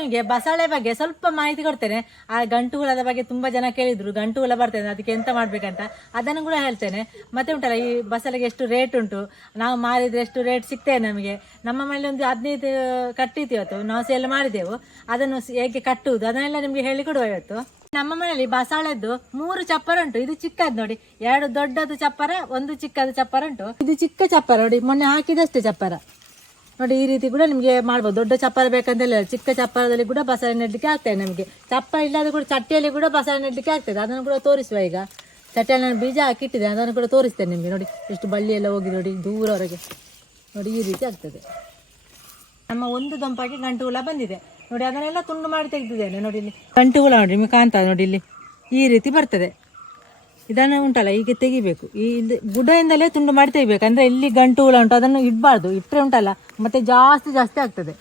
ನಿಮಗೆ ಬಸಳೆ ಬಗ್ಗೆ ಸ್ವಲ್ಪ ಮಾಹಿತಿ ಕೊಡ್ತೇನೆ. ಆ ಗಂಟು ಹುಳದ ಬಗ್ಗೆ ತುಂಬಾ ಜನ ಕೇಳಿದ್ರು. ಗಂಟು ಹುಳ ಬರ್ತೇನೆ ಅದಕ್ಕೆ ಎಂತ ಮಾಡ್ಬೇಕಂತ. ಅದನ್ನು ಕೂಡ ಹೇಳ್ತೇನೆ. ಮತ್ತೆ ಉಂಟಲ್ಲ, ಈ ಬಸಳೆಗೆ ಎಷ್ಟು ರೇಟ್ ಉಂಟು? ನಾವು ಮಾರಿದ್ರೆ ಎಷ್ಟು ರೇಟ್ ಸಿಗ್ತೇವೆ ನಮಗೆ? ನಮ್ಮ ಮನೇಲಿ ಒಂದು ಹದಿನೈದು ಕಟ್ಟಿತ್ತು ನಾವು ಸೇಲ್ ಮಾಡಿದೆವು. ಅದನ್ನು ಹೇಗೆ ಕಟ್ಟುವುದು? ಅದನ್ನೆಲ್ಲ ನಿಮಗೆ ಹೇಳಿ ಕೊಡುವ ಇವತ್ತು. ನಮ್ಮ ಮನೆಯಲ್ಲಿ ಬಸಳೆದ್ದು ಮೂರು ಚಪ್ಪರ ಉಂಟು. ಇದು ಚಿಕ್ಕದ್ದು ನೋಡಿ. ಎರಡು ದೊಡ್ಡದು ಚಪ್ಪರ, ಒಂದು ಚಿಕ್ಕದು ಚಪ್ಪರ ಉಂಟು. ಇದು ಚಿಕ್ಕ ಚಪ್ಪರ ನೋಡಿ. ಮೊನ್ನೆ ಹಾಕಿದಷ್ಟೇ ಚಪ್ಪರ. ನೋಡಿ, ಈ ರೀತಿ ಕೂಡ ನಿಮಗೆ ಮಾಡ್ಬೋದು. ದೊಡ್ಡ ಚಪ್ಪರ ಬೇಕಂತಿಲ್ಲ ಚಿಕ್ಕ ಚಪ್ಪರದಲ್ಲಿ ಕೂಡ ಬಸಳೆ ನೆಡಲಿಕ್ಕೆ ಆಗ್ತದೆ ನಮಗೆ. ಚಪ್ಪ ಇಲ್ಲದೆ ಕೂಡ ಚಟ್ಟಿಯಲ್ಲಿ ಕೂಡ ಬಸಳೆ ನೆಡಲಿಕ್ಕೆ ಆಗ್ತದೆ. ಅದನ್ನು ಕೂಡ ತೋರಿಸುವ ಈಗ. ಚಟ್ಟಿಯಲ್ಲಿ ನಾನು ಬೀಜ ಹಾಕಿಟ್ಟಿದೆ ಅದನ್ನು ಕೂಡ ತೋರಿಸ್ತೇನೆ ನಿಮಗೆ. ನೋಡಿ, ಎಷ್ಟು ಬಳ್ಳಿ ಎಲ್ಲ ಹೋಗಿ ನೋಡಿ ದೂರವರೆಗೆ ನೋಡಿ, ಈ ರೀತಿ ಆಗ್ತದೆ. ನಮ್ಮ ಒಂದು ದಂಪಾಗಿ ಗಂಟು ಹುಳ ಬಂದಿದೆ. ನೋಡಿ, ಅದನ್ನೆಲ್ಲ ತುಂಡು ಮಾಡಿ ತೆಗೆದಿದ್ದೇನೆ. ನೋಡಿ, ಇಲ್ಲಿ ಗಂಟು ಹುಳ ನೋಡಿ, ನಿಮಗೆ ಕಾಣ್ತದೆ ನೋಡಿ, ಇಲ್ಲಿ ಈ ರೀತಿ ಬರ್ತದೆ. ಇದನ್ನು ಉಂಟಲ್ಲ ಹೀಗೆ ತೆಗಿಬೇಕು. ಈ ಇದು ಬುಡದಿಂದಲೇ ತುಂಡು ಮಾಡಿ ತೆಗಿಬೇಕು. ಅಂದ್ರೆ ಇಲ್ಲಿ ಗಂಟು ಹುಳ ಉಂಟು ಅದನ್ನು ಇಡಬಾರ್ದು. ಇಟ್ಟರೆ ಉಂಟಲ್ಲ ಮತ್ತೆ ಜಾಸ್ತಿ ಜಾಸ್ತಿ ಆಗ್ತದೆ.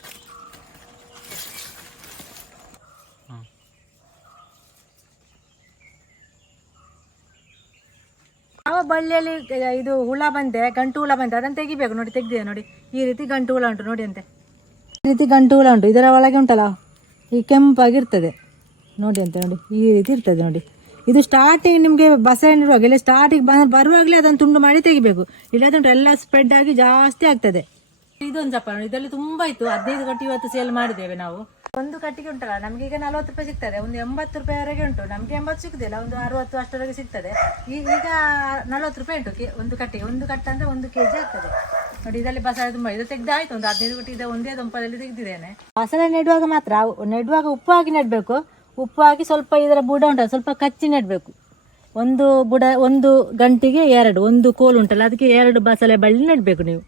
ಯಾವ ಬಳ್ಳಿಯಲ್ಲಿ ಇದು ಹುಳ ಬಂದೆ ಗಂಟು ಹುಳ ಬಂದೆ ಅದನ್ನು ತೆಗಿಬೇಕು. ನೋಡಿ ತೆಗ್ದಿದೆ ನೋಡಿ. ಈ ರೀತಿ ಗಂಟು ಹುಳ ಉಂಟು ನೋಡಿ ಅಂತೆ. ಈ ರೀತಿ ಗಂಟು ಹುಳ ಉಂಟು. ಇದರ ಒಳಗೆ ಉಂಟಲ್ಲ ಈ ಕೆಂಪಾಗಿರ್ತದೆ. ನೋಡಿ ಅಂತ ನೋಡಿ. ಈ ರೀತಿ ಇರ್ತದೆ ನೋಡಿ. ಇದು ಸ್ಟಾರ್ಟಿಂಗ್ ನಿಮಗೆ ಬಸಳೆ ಇರುವಾಗ ಇಲ್ಲ ಸ್ಟಾರ್ಟಿಂಗ್ ಬರುವಾಗಲೇ ಅದನ್ನು ತುಂಡು ಮಾಡಿ ತೆಗಿಬೇಕು. ಇಲ್ಲದಂಟು ಉಂಟು ಎಲ್ಲ ಸ್ಪ್ರೆಡ್ ಆಗಿ ಜಾಸ್ತಿ ಆಗ್ತದೆ. ಇದೊಂದು ಚಪ್ಪ ನೋಡಿ ಇದರಲ್ಲಿ ತುಂಬಾ ಇತ್ತು. ಹದಿನೈದು ಕಟ್ಟಿ ಇವತ್ತು ಸೇಲ್ ಮಾಡಿದ್ದೇವೆ ನಾವು. ಒಂದು ಕಟ್ಟಿಗೆ ಉಂಟಲ್ಲ ನಮ್ಗೆ ಈಗ ನಲವತ್ತು ರೂಪಾಯಿ ಸಿಗ್ತದೆ. ಒಂದು ಎಂಬತ್ತು ರೂಪಾಯಿವರೆಗೆ ಉಂಟು. ನಮ್ಗೆ ಎಂಬತ್ತು ಸಿಗುದಿಲ್ಲ ಒಂದು ಅರವತ್ತು ಅಷ್ಟರವರೆಗೆ ಸಿಗ್ತದೆ. ಈಗ ನಲವತ್ತು ರೂಪಾಯಿ ಉಂಟು ಕೆ- ಒಂದು ಕಟ್ಟಿಗೆ. ಒಂದು ಕಟ್ಟ ಅಂದ್ರೆ ಒಂದು ಕೆಜಿ ಆಗ್ತದೆ. ನೋಡಿ ಇದರಲ್ಲಿ ಬಸಳೆ ತುಂಬಾ ಇದು ತೆಗ್ದಾಯ್ತು. ಒಂದು ಹದಿನೈದು ಕಟ್ಟಿ ಇದೆ ಒಂದೇ ದೊಂಪದಲ್ಲಿ ತೆಗ್ದಿದ್ದೇನೆ. ಬಸಳೆ ನೆಡುವಾಗ ಮಾತ್ರ ನೆಡುವಾಗ ಉಪ್ಪು ಹಾಕಿ ನೆಡಬೇಕು. ಉಪ್ಪು ಹಾಕಿ ಸ್ವಲ್ಪ ಇದರ ಬುಡ ಉಂಟು ಸ್ವಲ್ಪ ಕಚ್ಚಿ ನೆಡಬೇಕು. ಒಂದು ಬುಡ, ಒಂದು ಗಂಟಿಗೆ ಎರಡು, ಒಂದು ಕೋಲು ಉಂಟಲ್ಲ, ಅದಕ್ಕೆ ಎರಡು ಬಸಳೆ ಬಳ್ಳಿ ನೆಡಬೇಕು ನೀವು.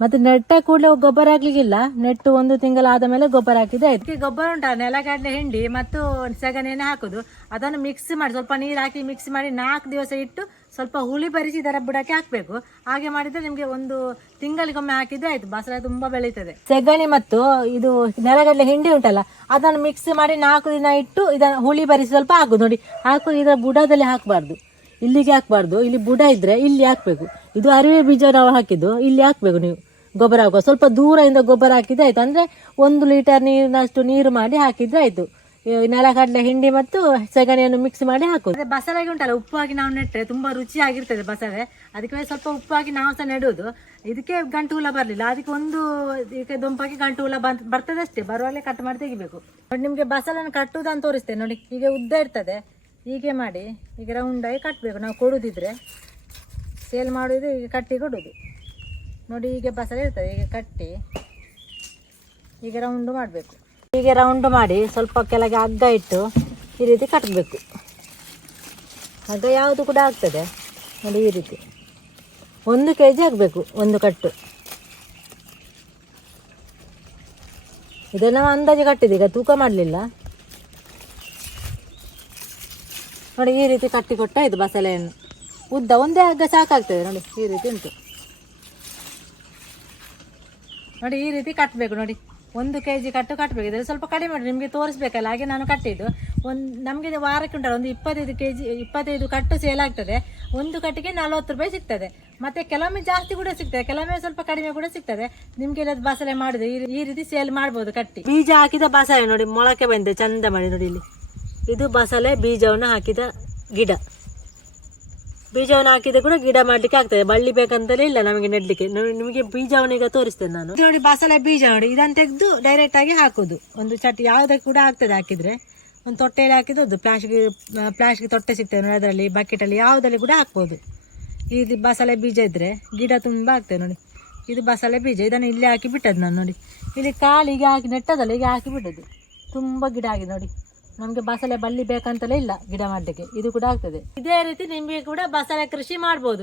ಮತ್ತೆ ನೆಟ್ಟ ಕೂಡಲೇ ಗೊಬ್ಬರ ಹಾಕ್ಲಿಕ್ಕಿಲ್ಲ, ನೆಟ್ಟು ಒಂದು ತಿಂಗಳಾದ ಮೇಲೆ ಗೊಬ್ಬರ ಹಾಕಿದ್ರೆ ಅದಕ್ಕೆ ಗೊಬ್ಬರ ಉಂಟಾ, ನೆಲಗಡಲೆ ಹಿಂಡಿ ಮತ್ತು ಸೆಗಣಿಯನ್ನು ಹಾಕೋದು. ಅದನ್ನು ಮಿಕ್ಸ್ ಮಾಡಿ, ಸ್ವಲ್ಪ ನೀರು ಹಾಕಿ ಮಿಕ್ಸ್ ಮಾಡಿ ನಾಲ್ಕು ದಿವಸ ಇಟ್ಟು ಸ್ವಲ್ಪ ಹುಳಿ ಬರಿಸಿ ಇದರ ಬುಡಕ್ಕೆ ಹಾಕಬೇಕು. ಹಾಗೆ ಮಾಡಿದ್ರೆ ನಿಮಗೆ ಒಂದು ತಿಂಗಳಿಗೊಮ್ಮೆ ಹಾಕಿದ್ರೆ ಆಯಿತು. ಬಸಳೆ ತುಂಬಾ ಬೆಳೀತದೆ. ಸೆಗಣಿ ಮತ್ತು ಇದು ನೆಲಗಡಲೆ ಹಿಂಡಿ ಉಂಟಲ್ಲ, ಅದನ್ನು ಮಿಕ್ಸ್ ಮಾಡಿ ನಾಲ್ಕು ದಿನ ಇಟ್ಟು ಇದನ್ನು ಹುಳಿ ಬರಿಸಿ ಸ್ವಲ್ಪ ಹಾಕು. ನೋಡಿ, ಹಾಕು ಇದರ ಬುಡದಲ್ಲಿ ಹಾಕಬಾರ್ದು. ಇಲ್ಲಿಗೆ ಹಾಕಬಾರ್ದು. ಇಲ್ಲಿ ಬುಡ ಇದ್ರೆ ಇಲ್ಲಿ ಹಾಕಬೇಕು. ಇದು ಅರಿವೆ ಬೀಜ ನಾವು ಹಾಕಿದ್ದು. ಇಲ್ಲಿ ಹಾಕಬೇಕು ನೀವು. ಗೊಬ್ಬರ ಹಾಕುವ. ಸ್ವಲ್ಪ ದೂರದಿಂದ ಗೊಬ್ಬರ ಹಾಕಿದ್ರೆ ಆಯ್ತು. ಅಂದ್ರೆ ಒಂದು ಲೀಟರ್ ನೀರಿನಷ್ಟು ನೀರು ಮಾಡಿ ಹಾಕಿದ್ರೆ ಆಯ್ತು. ನೆಲಗಡಲೆ ಹಿಂಡಿ ಮತ್ತು ಸಗಣಿಯನ್ನು ಮಿಕ್ಸ್ ಮಾಡಿ ಹಾಕುದು. ಬಸಳೆಗೆ ಉಂಟಲ್ಲ ಉಪ್ಪು ಹಾಕಿ ನಾವು ನೆಟ್ಟರೆ ತುಂಬಾ ರುಚಿಯಾಗಿರ್ತದೆ ಬಸಳೆ. ಅದಕ್ಕೆ ಸ್ವಲ್ಪ ಉಪ್ಪಾಗಿ ನಾವು ಸಹ ನೆಡುವುದು ಇದಕ್ಕೆ ಗಂಟು ಹುಳ ಬರಲಿಲ್ಲ. ಅದಕ್ಕೆ ಒಂದು, ಇದಕ್ಕೆ ದೊಂಪಾಗಿ ಗಂಟು ಹುಳ ಬಂದ್, ಬರ್ತದೆ ಅಷ್ಟೇ. ಬರುವಾಗಲೇ ಕಟ್ ಮಾಡಿ ತೆಗಿಬೇಕು. ನೋಡಿ, ನಿಮಗೆ ಬಸಳೆಯನ್ನು ಅಂತ ತೋರಿಸ್ತೇನೆ. ನೋಡಿ, ಈಗ ಉದ್ದ ಇರ್ತದೆ. ಹೀಗೆ ಮಾಡಿ, ಈಗ ರೌಂಡಾಗಿ ಕಟ್ಟಬೇಕು ನಾವು ಕೊಡುದಿದ್ರೆ ಸೇಲ್ ಮಾಡೋದು ಈಗ ಕಟ್ಟಿ ಕೊಡುದು ನೋಡಿ ಹೀಗೆ ಬಸಳೆ ಇರ್ತದೆ. ಈಗ ಕಟ್ಟಿ, ಈಗ ರೌಂಡು ಮಾಡಬೇಕು. ಹೀಗೆ ರೌಂಡ್ ಮಾಡಿ ಸ್ವಲ್ಪ ಕೆಳಗೆ ಹಗ್ಗ ಇಟ್ಟು ಈ ರೀತಿ ಕಟ್ಟಬೇಕು ಹಗ್ಗ ಯಾವುದು ಕೂಡ ಆಗ್ತದೆ. ನೋಡಿ ಈ ರೀತಿ. ಒಂದು ಕೆ ಜಿ ಆಗಬೇಕು, ಒಂದು ಕಟ್ಟು. ಇದನ್ನು ಅಂದಾಜು ಕಟ್ಟಿದೆ, ಈಗ ತೂಕ ಮಾಡಲಿಲ್ಲ. ನೋಡಿ ಈ ರೀತಿ ಕಟ್ಟಿ ಕೊಟ್ಟಾಯ್ತು ಬಸಳೆಯನ್ನು. ಉದ್ದ ಒಂದೇ ಹಗ್ಗ ಸಾಕಾಗ್ತದೆ, ನೋಡಿ ಈ ರೀತಿ ಉಂಟು. ನೋಡಿ ಈ ರೀತಿ ಕಟ್ಟಬೇಕು ನೋಡಿ. ಒಂದು ಕೆ ಜಿ ಕಟ್ಟು ಕಟ್ಟಬೇಕು ಇದರಲ್ಲಿ ಸ್ವಲ್ಪ ಕಡಿಮೆ ಮಾಡಿ ನಿಮಗೆ ತೋರಿಸ್ಬೇಕಲ್ಲ, ಹಾಗೆ ನಾನು ಕಟ್ಟಿದ್ದು. ಒಂದು ನಮಗೆ ವಾರಕ್ಕೆ ಉಂಟಲ್ಲ, ಒಂದು ಇಪ್ಪತ್ತೈದು ಕೆ ಜಿ ಇಪ್ಪತ್ತೈದು ಕಟ್ಟು ಸೇಲ್ ಆಗ್ತದೆ. ಒಂದು ಕಟ್ಟಿಗೆ ನಲ್ವತ್ತು ರೂಪಾಯಿ ಸಿಗ್ತದೆ. ಮತ್ತೆ ಕೆಲವೊಮ್ಮೆ ಜಾಸ್ತಿ ಕೂಡ ಸಿಗ್ತದೆ, ಕೆಲವೊಮ್ಮೆ ಸ್ವಲ್ಪ ಕಡಿಮೆ ಕೂಡ ಸಿಗ್ತದೆ. ನಿಮಗೆ ಇಲ್ಲದ ಬಸಳೆ ಮಾಡುದು, ಈ- ಈ ರೀತಿ ಸೇಲ್ ಮಾಡ್ಬೋದು ಕಟ್ಟಿ. ಬೀಜ ಹಾಕಿದ ಬಸಳೆ ನೋಡಿ, ಮೊಳಕೆ ಬಂದಿದೆ, ಚಂದ ಮಾಡಿ ನೋಡಿ ಇಲ್ಲಿ. ಇದು ಬಸಳೆ ಬೀಜವನ್ನು ಹಾಕಿದ ಗಿಡ. ಬೀಜವನ್ನು ಹಾಕಿದ್ರೆ ಕೂಡ ಗಿಡ ಮಾಡ್ಲಿಕ್ಕೆ ಆಗ್ತದೆ. ಬಳ್ಳಿ ಬೇಕಂತಲೇ ಇಲ್ಲ ನಮಗೆ ನೆಡ್ಲಿಕ್ಕೆ. ನೋಡಿ ನಿಮಗೆ ಬೀಜವನ್ನು ಈಗ ತೋರಿಸ್ತೇನೆ ನಾನು. ನೋಡಿ ಬಸಳೆ ಬೀಜ ನೋಡಿ. ಇದನ್ನು ತೆಗೆದು ಡೈರೆಕ್ಟ್ ಆಗಿ ಹಾಕೋದು. ಒಂದು ಚಟ್ ಯಾವುದಕ್ಕೆ ಕೂಡ ಆಗ್ತದೆ ಹಾಕಿದ್ರೆ. ಒಂದು ತೊಟ್ಟೆಯಲ್ಲಿ ಹಾಕಿದ್ದು ಪ್ಲಾಸ್ಟಿಕ್ ಪ್ಲಾಸ್ಟಿಕ್ ತೊಟ್ಟೆ ಸಿಗ್ತದೆ ನೋಡಿ. ಅದರಲ್ಲಿ ಬಕೆಟಲ್ಲಿ ಯಾವುದಲ್ಲಿ ಕೂಡ ಹಾಕ್ಬೋದು. ಇದು ಬಸಳೆ ಬೀಜ ಇದ್ರೆ ಗಿಡ ತುಂಬ ಆಗ್ತದೆ ನೋಡಿ. ಇದು ಬಸಳೆ ಬೀಜ. ಇದನ್ನು ಇಲ್ಲಿ ಹಾಕಿ ಬಿಟ್ಟದ್ದು ನಾನು ನೋಡಿ. ಇಲ್ಲಿ ಕಾಲಿಗೆ ಹಾಕಿ, ನೆಟ್ಟದಲ್ಲ ಈಗ ಹಾಕಿ ಬಿಟ್ಟದ್ದು. ತುಂಬ ಗಿಡ ಆಗಿದೆ ನೋಡಿ. ನಮಗೆ ಬಸಳೆ ಬಳ್ಳಿ ಬೇಕಂತಲೇ ಇಲ್ಲ ಗಿಡ ಮಾಡಲಿಕ್ಕೆ. ಇದು ಕೂಡ ಆಗ್ತದೆ. ಇದೇ ರೀತಿ ನಿಮಗೆ ಕೂಡ ಬಸಳೆ ಕೃಷಿ ಮಾಡ್ಬೋದು.